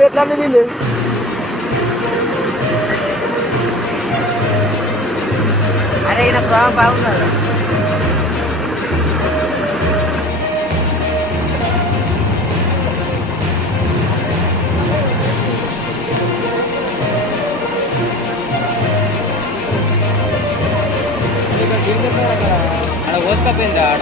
ఎట్లా వీళ్ళు అరే ఈయన బాగున్నాడు. ఆడ పోసుకపోయింది ఆడ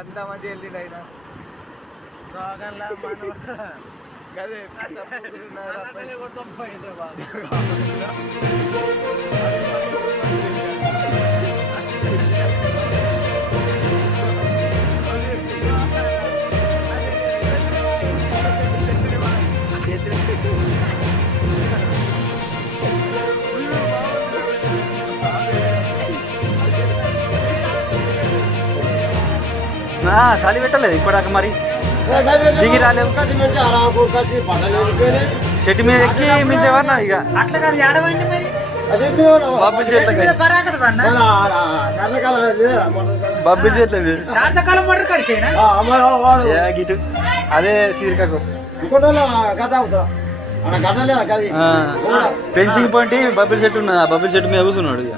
అంత మంది వెళ్ళిండు ఆయన చలి పెట్టలేదు ఇప్పటిదాకా మరి దిగి రాలేవు చెట్టు మీద ఎక్కి మించేవారు ఇక అట్లా కాదు మరి బబ్బుల్ చెట్ల బబ్బుల్ చెట్ల గిటు అదే సీరికకు పెన్సింగ్ పాయింట్ బబ్బుల్ చెట్టు ఉన్నది ఆ బబ్బుల్ చెట్టు మీద కూర్చున్నాడు ఇక